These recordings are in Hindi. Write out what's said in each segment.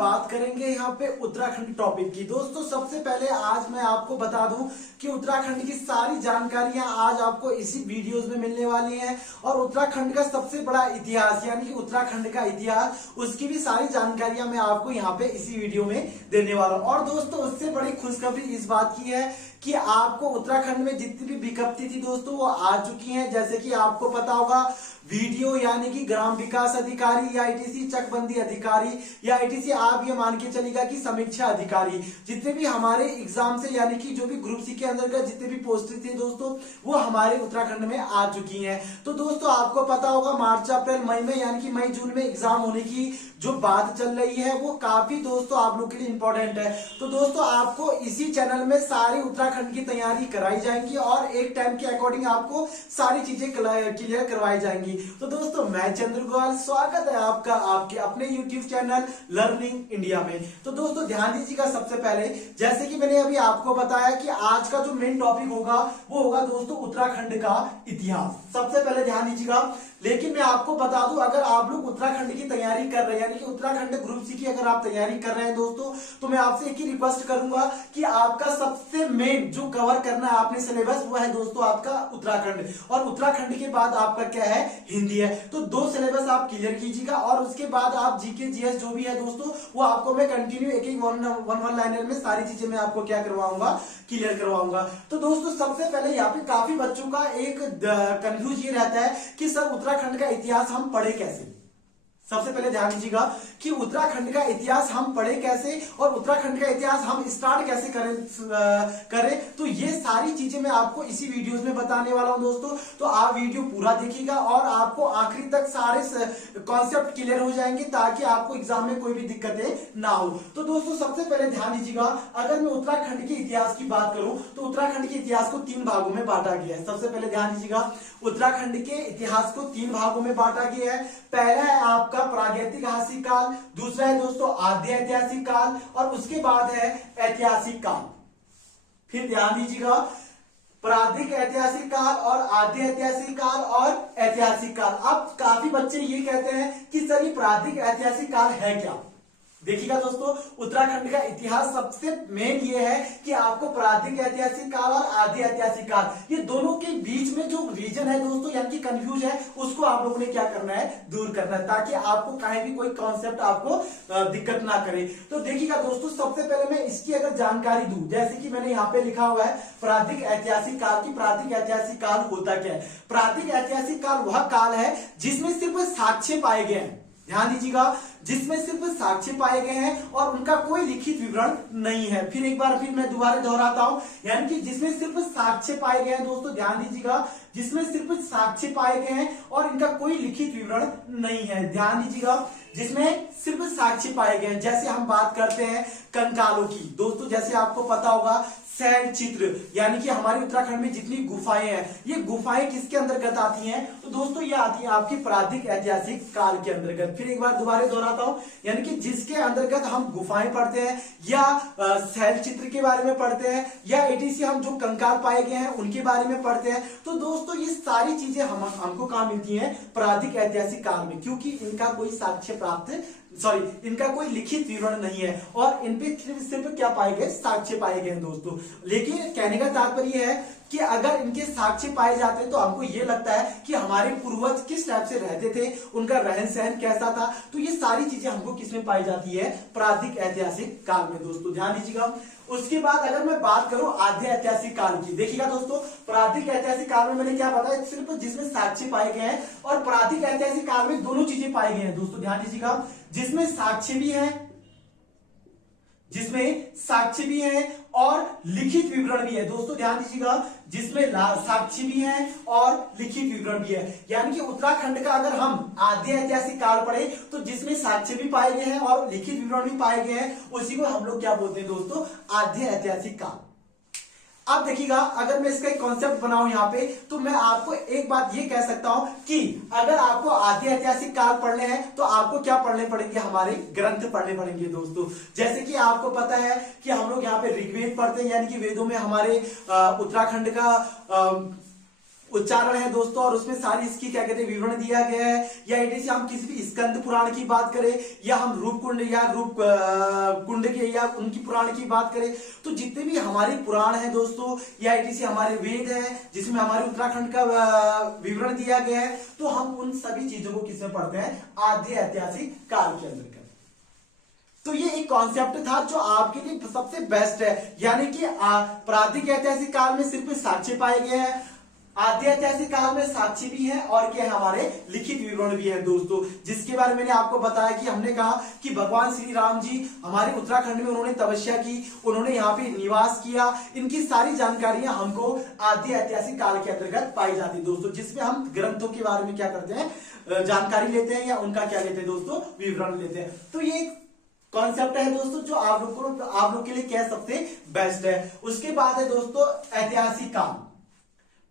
बात करेंगे यहाँ पे उत्तराखंड टॉपिक की। दोस्तों सबसे पहले आज मैं आपको बता दूं कि उत्तराखंड की सारी जानकारियां आज आपको इसी वीडियोस में मिलने वाली हैं और उत्तराखंड का सबसे बड़ा इतिहास यानी कि उत्तराखंड का इतिहास, उसकी भी सारी जानकारियां मैं आपको यहाँ पे इसी वीडियो में देने वाला हूँ। और दोस्तों उससे बड़ी खुशखबरी इस बात की है कि आपको उत्तराखंड में जितनी भी विज्ञप्ति थी दोस्तों वो आ चुकी हैं। जैसे कि आपको पता होगा वीडियो यानी कि ग्राम विकास अधिकारी या आईटीसी चकबंदी अधिकारी या आईटीसी आप ये मान के चलेगा कि समीक्षा अधिकारी, जितने भी हमारे एग्जाम से यानी कि जो भी ग्रुप सी के अंतर्गत जितने भी पोस्ट थे दोस्तों वो हमारे उत्तराखंड में आ चुकी हैं। तो दोस्तों आपको पता होगा मार्च अप्रैल मई में यानी कि मई जून में एग्जाम होने की जो बात चल रही है वो काफी दोस्तों आप लोग के लिए इंपॉर्टेंट है। तो दोस्तों आपको इसी चैनल में सारी उत्तराखंड की तैयारी कराई जाएंगी और एक टाइम के अकॉर्डिंग आपको सारी चीजें क्लियर करवाई जाएंगी। तो दोस्तों मैं चंद्र गोयल, स्वागत है आपका आपके अपने YouTube चैनल लर्निंग इंडिया में। तो दोस्तों ध्यान दीजिएगा, सबसे पहले जैसे कि मैंने अभी आपको बताया कि आज का जो मेन टॉपिक होगा वो होगा दोस्तों उत्तराखंड का इतिहास। सबसे पहले ध्यान दीजिएगा, लेकिन मैं आपको बता दूं अगर आप लोग उत्तराखंड की तैयारी कर रहे हैं यानी कि उत्तराखंड ग्रुप सी की अगर आप तैयारी कर रहे हैं दोस्तों, तो मैं आपसे एक ही रिक्वेस्ट करूंगा कि आपका सबसे मेन जो कवर करना है आपने सिलेबस वो है दोस्तों आपका उत्तराखंड, और उत्तराखंड के बाद आपका क्या है हिंदी है। तो दो सिलेबस आप क्लियर कीजिएगा और उसके बाद आप जीके जीएस जो भी है दोस्तों वो आपको मैं कंटिन्यू एक एक वन लाइनर में सारी चीजें मैं आपको क्या करवाऊंगा, क्लियर करवाऊंगा। तो दोस्तों सबसे पहले यहाँ पे काफी बच्चों का एक कंफ्यूज ये रहता है कि सर उत्तराखंड का इतिहास हम पढ़े कैसे। सबसे पहले ध्यान दीजिएगा कि उत्तराखंड का इतिहास हम पढ़े कैसे और उत्तराखंड का इतिहास हम स्टार्ट कैसे करें। तो ये सारी चीजें मैं आपको इसी वीडियोस में बताने वाला हूं दोस्तों। तो आप वीडियो पूरा देखिएगा और आपको आखिरी तक सारे कॉन्सेप्ट क्लियर हो जाएंगे ताकि आपको एग्जाम में कोई भी दिक्कतें ना हो। तो दोस्तों सबसे पहले ध्यान दीजिएगा, अगर मैं उत्तराखंड के इतिहास की बात करूं तो उत्तराखंड के इतिहास को 3 भागों में बांटा गया है। सबसे पहले ध्यान दीजिएगा उत्तराखंड के इतिहास को 3 भागों में बांटा गया है। पहला है आपका प्रागैतिहासिक काल, दूसरा है दोस्तों आद्य ऐतिहासिक काल और उसके बाद है ऐतिहासिक काल। फिर ध्यान दीजिएगा प्रारंभिक ऐतिहासिक काल और आद्य ऐतिहासिक काल और ऐतिहासिक काल। अब काफी बच्चे ये कहते हैं कि सर ये प्रारंभिक ऐतिहासिक काल है क्या। देखिएगा दोस्तों उत्तराखंड का इतिहास सबसे मेन ये है कि आपको प्रारंभिक ऐतिहासिक काल और आदि ऐतिहासिक काल ये दोनों के बीच में जो रीजन है दोस्तों यानी कि कंफ्यूज है उसको आप लोगों ने क्या करना है, दूर करना है ताकि आपको कहीं भी कोई कॉन्सेप्ट आपको दिक्कत ना करे। तो देखिएगा दोस्तों सबसे पहले मैं इसकी अगर जानकारी दूं, जैसे कि मैंने यहाँ पे लिखा हुआ है प्रारंभिक ऐतिहासिक काल की प्रारंभिक ऐतिहासिक काल होता क्या है। प्रारंभिक ऐतिहासिक काल वह काल है जिसमें सिर्फ साक्ष्य पाए गए हैं। ध्यान दीजिएगा जिसमें सिर्फ साक्ष्य पाए गए हैं और उनका कोई लिखित विवरण नहीं है। फिर एक बार फिर मैं दोबारा दोहराता हूं, यानी कि जिसमें सिर्फ साक्ष्य पाए गए हैं दोस्तों, ध्यान दीजिएगा जिसमें सिर्फ साक्ष्य पाए गए हैं और इनका कोई लिखित विवरण नहीं है। ध्यान दीजिएगा जिसमें सिर्फ साक्ष्य पाए गए हैं। जैसे हम बात करते हैं कंकालों की दोस्तों, जैसे आपको पता होगा शैल चित्र यानी कि हमारे उत्तराखंड में जितनी गुफाएं हैं ये गुफाएं किसके अंतर्गत आती हैं, तो दोस्तों ये आती है आपकी प्रारंभिक ऐतिहासिक काल के अंतर्गत। फिर एक बार दोबारा दोहराता हूं, यानी कि जिसके अंतर्गत हम गुफाएं पढ़ते हैं या शैल चित्र के बारे में पढ़ते हैं या एटीसी हम जो कंकाल पाए गए हैं उनके बारे में पढ़ते हैं। तो दोस्तों ये सारी चीजें हमको कहां मिलती हैं, प्रारंभिक ऐतिहासिक काल में, क्योंकि इनका कोई साक्ष्य इनका कोई लिखित विवरण नहीं है और इन पे सिर्फ क्या पाए गए, साक्ष्य पाए गए हैं दोस्तों। लेकिन कहने का तात्पर्य है कि अगर इनके साक्ष्य पाए जाते तो हमको ये लगता है कि हमारे पूर्वज किस टाइप से रहते थे, उनका रहन सहन कैसा था। तो ये सारी चीजें हमको किसमें पाई जाती है, प्रारंभिक ऐतिहासिक काल में दोस्तों। ध्यान दीजिएगा उसके बाद अगर मैं बात करूं आद्य ऐतिहासिक काल की, देखिएगा दोस्तों प्रारंभिक ऐतिहासिक काल में मैंने क्या बताया, सिर्फ जिसमें साक्ष्य पाए गए हैं और प्रारंभिक ऐतिहासिक काल में दोनों चीजें पाई गई हैं दोस्तों। ध्यान दीजिएगा जिसमें साक्ष्य भी है, जिसमें साक्ष्य भी है और लिखित विवरण भी है दोस्तों। ध्यान दीजिएगा जिसमें साक्ष्य भी है और लिखित विवरण भी है, यानी कि उत्तराखंड का अगर हम आद्य ऐतिहासिक काल पढ़े तो जिसमें साक्ष्य भी पाए गए हैं और लिखित विवरण भी पाए गए हैं उसी को हम लोग क्या बोलते हैं दोस्तों, आद्य ऐतिहासिक काल। अब देखिएगा अगर मैं इसका एक कॉन्सेप्ट बनाऊं यहाँ पे तो मैं आपको एक बात ये कह सकता हूं कि अगर आपको आद्य ऐतिहासिक काल पढ़ने हैं तो आपको क्या पढ़ने पड़ेंगे, हमारे ग्रंथ पढ़ने पड़ेंगे दोस्तों। जैसे कि आपको पता है कि हम लोग यहाँ पे ऋग्वेद पढ़ते हैं, यानी कि वेदों में हमारे उत्तराखंड का उच्चारण है दोस्तों, और उसमें सारी इसकी क्या कहते हैं विवरण दिया गया है। या इसी हम किसी भी स्कंद पुराण की बात करें, या हम रूप कुंड या रूप कुंड के या उनकी पुराण की बात करें, तो जितने भी हमारे पुराण है दोस्तों, या इसी हमारे वेद है जिसमें हमारे उत्तराखंड का विवरण दिया गया है, तो हम उन सभी चीजों को किसमें पढ़ते हैं, आद्य ऐतिहासिक काल के अंतर्गत। तो ये एक कॉन्सेप्ट था जो आपके लिए सबसे बेस्ट है, यानी कि प्रारंभिक ऐतिहासिक काल में सिर्फ साक्ष्य पाए गए हैं, आद्य ऐतिहासिक काल में साक्ष्य भी है, और क्या हमारे लिखित विवरण भी है दोस्तों, जिसके बारे में मैंने आपको बताया कि हमने कहा कि भगवान श्री राम जी हमारे उत्तराखंड में उन्होंने तपस्या की, उन्होंने यहाँ पे निवास किया, इनकी सारी जानकारियां हमको आद्य ऐतिहासिक काल के अंतर्गत पाई जाती है दोस्तों, जिसमें हम ग्रंथों के बारे में क्या करते हैं, जानकारी लेते हैं, या उनका क्या लेते हैं दोस्तों, विवरण लेते हैं। तो ये कॉन्सेप्ट है दोस्तों जो आप लोग के लिए क्या सबसे बेस्ट है। उसके बाद है दोस्तों ऐतिहासिक काल।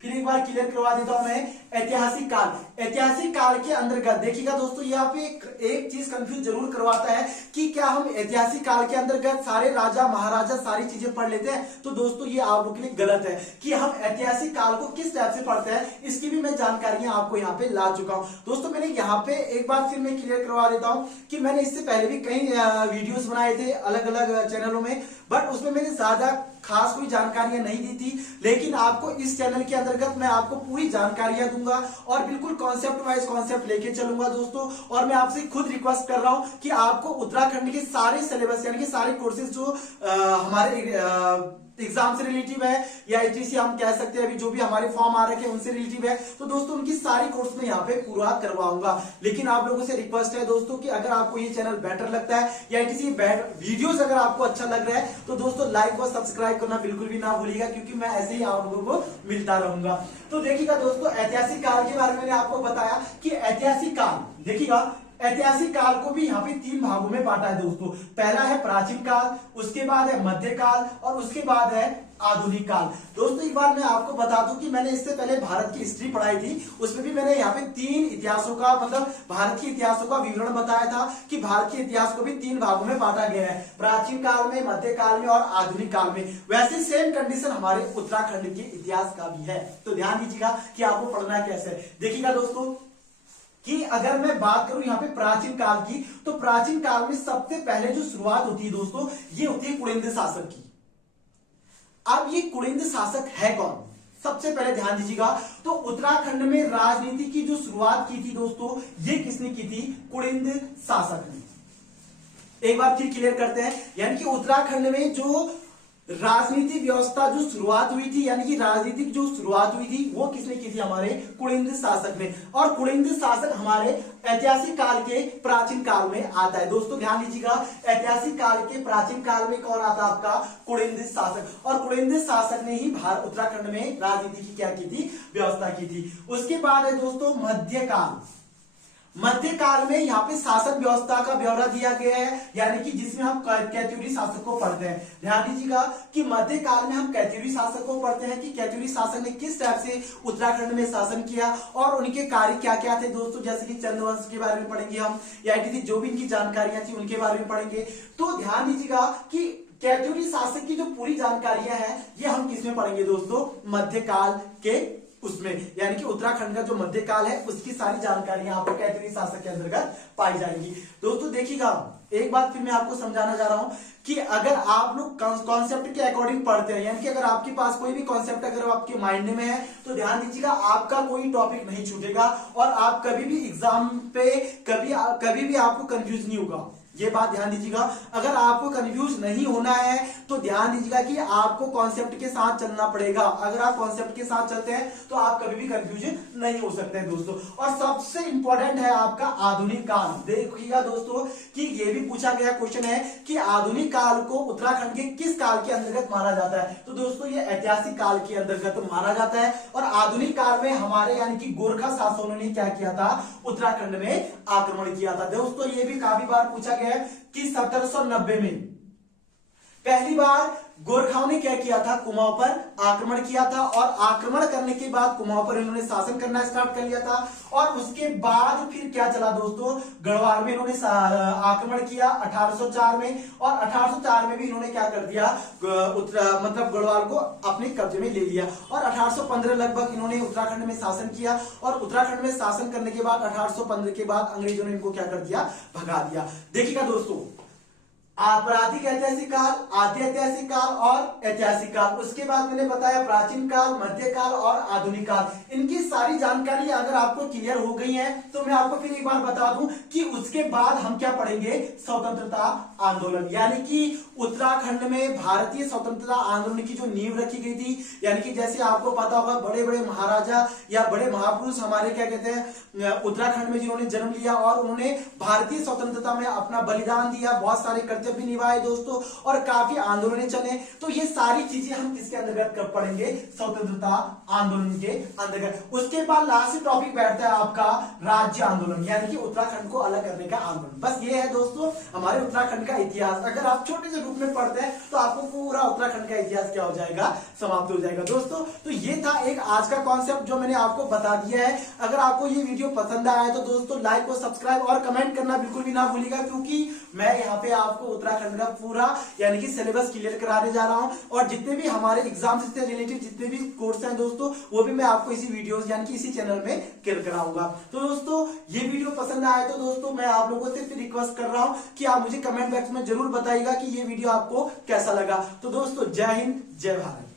फिर एक बार क्लियर करवा देता हूं मैं, ऐतिहासिक काल। ऐतिहासिक काल के अंतर्गत देखिएगा दोस्तों, यहाँ पे एक चीज कंफ्यूज जरूर करवाता है कि क्या हम ऐतिहासिक काल के अंतर्गत सारे राजा महाराजा सारी चीजें पढ़ लेते हैं, तो दोस्तों ये आप लोग के लिए गलत है कि हम ऐतिहासिक काल को किस टाइप से पढ़ते हैं, इसकी भी मैं जानकारियां आपको यहाँ पे ला चुका हूं दोस्तों। मैंने यहाँ पे एक बार फिर मैं क्लियर करवा देता हूं कि मैंने इससे पहले भी कई वीडियोस बनाए थे अलग अलग चैनलों में, बट उसमें मैंने ज्यादा खास कोई जानकारियां नहीं दी थी, लेकिन आपको इस चैनल के अंतर्गत मैं आपको पूरी जानकारियां दूंगा और बिल्कुल कॉन्सेप्ट वाइज कॉन्सेप्ट लेके चलूंगा दोस्तों। और मैं आपसे खुद रिक्वेस्ट कर रहा हूं कि आपको उत्तराखंड के सारे सिलेबस यानी कि सारे कोर्सेज जो हमारे एग्जाम से रिलेटिव है, या एचईसी हम कह सकते हैं अभी जो भी हमारे फॉर्म आ रखे हैं उनसे रिलेटिव है, तो दोस्तों उनकी सारी कोर्स में यहाँ पे पूरा करवाऊंगा। लेकिन आप लोगों से रिक्वेस्ट है दोस्तों कि अगर आपको ये चैनल बेटर लगता है, या एचईसी वीडियोस अगर आपको अच्छा लग रहा है, तो दोस्तों लाइक और सब्सक्राइब करना बिल्कुल भी ना भूलिएगा, क्योंकि मैं ऐसे ही आप लोगों को मिलता रहूंगा। तो देखिएगा दोस्तों, ऐतिहासिक काल के बारे में मैंने आपको बताया कि ऐतिहासिक काल, देखिएगा ऐतिहासिक काल को भी यहाँ पे 3 भागों में बांटा है दोस्तों। पहला है प्राचीन काल, उसके बाद है मध्यकाल, और उसके बाद है आधुनिक काल। दोस्तों एक बार मैं आपको बता दूं कि मैंने इससे पहले भारत की हिस्ट्री पढ़ाई थी, उसमें भी मैंने यहाँ पे 3 इतिहासों का मतलब भारत के इतिहासों का विवरण बताया था कि भारत के इतिहास को भी 3 भागों में बांटा गया है, प्राचीन काल में, मध्यकाल में और आधुनिक काल में। वैसे सेम कंडीशन हमारे उत्तराखंड के इतिहास का भी है, तो ध्यान दीजिएगा कि आपको पढ़ना कैसे। देखिएगा दोस्तों कि अगर मैं बात करूं यहाँ पे प्राचीन काल की, तो प्राचीन काल में सबसे पहले जो शुरुआत होती है दोस्तों, ये होती है कुलिंद शासक की। अब ये कुलिंद शासक है कौन, सबसे पहले ध्यान दीजिएगा, तो उत्तराखंड में राजनीति की जो शुरुआत की थी दोस्तों, ये किसने की थी, कुलिंद शासक ने। एक बार फिर क्लियर करते हैं, यानी कि उत्तराखंड में जो राजनीतिक व्यवस्था जो शुरुआत हुई थी, यानी कि राजनीतिक जो शुरुआत हुई थी, वो किसने की थी, हमारे कुलिंद शासक ने। और कुलिंद शासक हमारे ऐतिहासिक काल के प्राचीन काल में आता है दोस्तों। ध्यान दीजिएगा, ऐतिहासिक काल के प्राचीन काल में कौन आता है, आपका कुलिंद शासक। और कुलिंद शासक ने ही भारत उत्तराखंड में राजनीति की क्या की थी, व्यवस्था की थी। उसके बाद है दोस्तों मध्यकाल। मध्यकाल में यहाँ पे शासन व्यवस्था का ब्यौरा दिया गया है, यानी कि जिसमें हम कैथुरी शासक को पढ़ते हैं। ध्यान दीजिएगा कि मध्यकाल में हम कैथुरी शासक को पढ़ते हैं कि कैथुरी शासक ने किस टाइप से उत्तराखंड में शासन किया और उनके कार्य क्या क्या थे दोस्तों, जैसे कि चंद्रवंश के बारे में पढ़ेंगे हम, या जो भी इनकी जानकारियां थी उनके बारे में पढ़ेंगे। तो ध्यान दीजिएगा कि कैथुरी शासक की जो पूरी जानकारियां हैं, ये हम किसमें पढ़ेंगे दोस्तों, मध्यकाल के उसमें, यानी कि उत्तराखंड का जो मध्यकाल है उसकी सारी जानकारियां आपको कैथुरी शासक के अंतर्गत पाई जाएंगी। दोस्तों देखिएगा, एक बात फिर मैं आपको समझाना जा रहा हूं कि अगर आप लोग कॉन्सेप्ट के अकॉर्डिंग पढ़ते हैं, यानी कि अगर आपके पास कोई भी कॉन्सेप्ट अगर आपके माइंड में है, तो ध्यान दीजिएगा आपका कोई टॉपिक नहीं छूटेगा और आप कभी भी एग्जाम पे कभी भी आपको कंफ्यूज नहीं होगा। ये बात ध्यान दीजिएगा, अगर आपको कंफ्यूज नहीं होना है तो ध्यान दीजिएगा कि आपको कॉन्सेप्ट के साथ चलना पड़ेगा। अगर आप कॉन्सेप्ट के साथ चलते हैं तो आप कभी भी कंफ्यूजन नहीं हो सकते हैं दोस्तों। और सबसे इंपॉर्टेंट है आपका आधुनिक काल। देखिएगा दोस्तों कि ये भी पूछा गया क्वेश्चन है कि आधुनिक काल को उत्तराखंड के किस काल के अंतर्गत माना जाता है, तो दोस्तों ये ऐतिहासिक काल के अंतर्गत माना जाता है। और आधुनिक काल में हमारे यानी कि गोरखा शासकों ने क्या किया था, उत्तराखंड में आक्रमण किया था दोस्तों। ये भी काफी बार पूछा कि 1790 में पहली बार गोरखाओं ने क्या किया था, कुमाऊं पर आक्रमण किया था और आक्रमण करने के बाद कुमाऊं पर इन्होंने शासन करना स्टार्ट कर लिया था। और उसके बाद फिर क्या चला दोस्तों, गढ़वाल में इन्होंने आक्रमण किया 1804 में, और 1804 में भी इन्होंने क्या कर दिया, मतलब गढ़वाल को अपने कब्जे में ले लिया। और 1815 लगभग इन्होंने उत्तराखंड में शासन किया, और उत्तराखंड में शासन करने के बाद 1815 के बाद अंग्रेजों ने इनको क्या कर दिया, भगा दिया। देखिएगा दोस्तों, आपराधिक ऐतिहासिक काल, आदि ऐतिहासिक काल और ऐतिहासिक काल, उसके बाद मैंने बताया प्राचीन काल, मध्यकाल और आधुनिक काल। इनकी सारी जानकारी अगर आपको क्लियर हो गई है तो मैं आपको फिर एक बार बता दूं कि उसके बाद हम क्या पढ़ेंगे, स्वतंत्रता आंदोलन, यानी कि उत्तराखंड में भारतीय स्वतंत्रता आंदोलन की जो नींव रखी गई थी। यानी कि जैसे आपको पता होगा, बड़े बड़े महाराजा या बड़े महापुरुष हमारे क्या कहते हैं, उत्तराखंड में जिन्होंने जन्म लिया और उन्होंने भारतीय स्वतंत्रता में अपना बलिदान दिया, बहुत सारे कर्तव्य निभाए दोस्तों, और काफी आंदोलन चले। तो ये सारी चीजें हम किसके अंतर्गत कर पढ़ेंगे, स्वतंत्रता आंदोलन के अंतर्गत। उसके बाद लास्ट टॉपिक बैठता है आपका राज्य आंदोलन, यानी कि उत्तराखंड को अलग करने का आंदोलन। बस ये है दोस्तों हमारे उत्तराखंड का इतिहास। अगर आप छोटे से रूप में पढ़ते हैं तो आपको पूरा उत्तराखंड का इतिहास क्या हो जाएगा, समाप्त हो जाएगा दोस्तों। तो ये था एक आज का कॉन्सेप्ट जो मैंने आपको बता दिया है। अगर आपको ये वीडियो पसंद आया तो दोस्तों लाइक और सब्सक्राइब और कमेंट करना बिल्कुल भी ना भूलिएगा, क्योंकि मैं यहाँ पे आपको उत्तराखंड का पूरा यानी कि सिलेबस क्लियर कराने जा रहा हूँ, और जितने भी हमारे एग्जाम से रिलेटेड जितने भी कोर्स हैं दोस्तों, वो भी मैं आपको इसी वीडियोस यानी कि इसी चैनल में क्लियर कराऊंगा। तो दोस्तों ये वीडियो पसंद आए तो दोस्तों मैं आप लोगों से फिर रिक्वेस्ट कर रहा हूँ कि आप मुझे कमेंट बॉक्स में जरूर बताइएगा कि ये वीडियो आपको कैसा लगा। तो दोस्तों जय हिंद, जय भारत।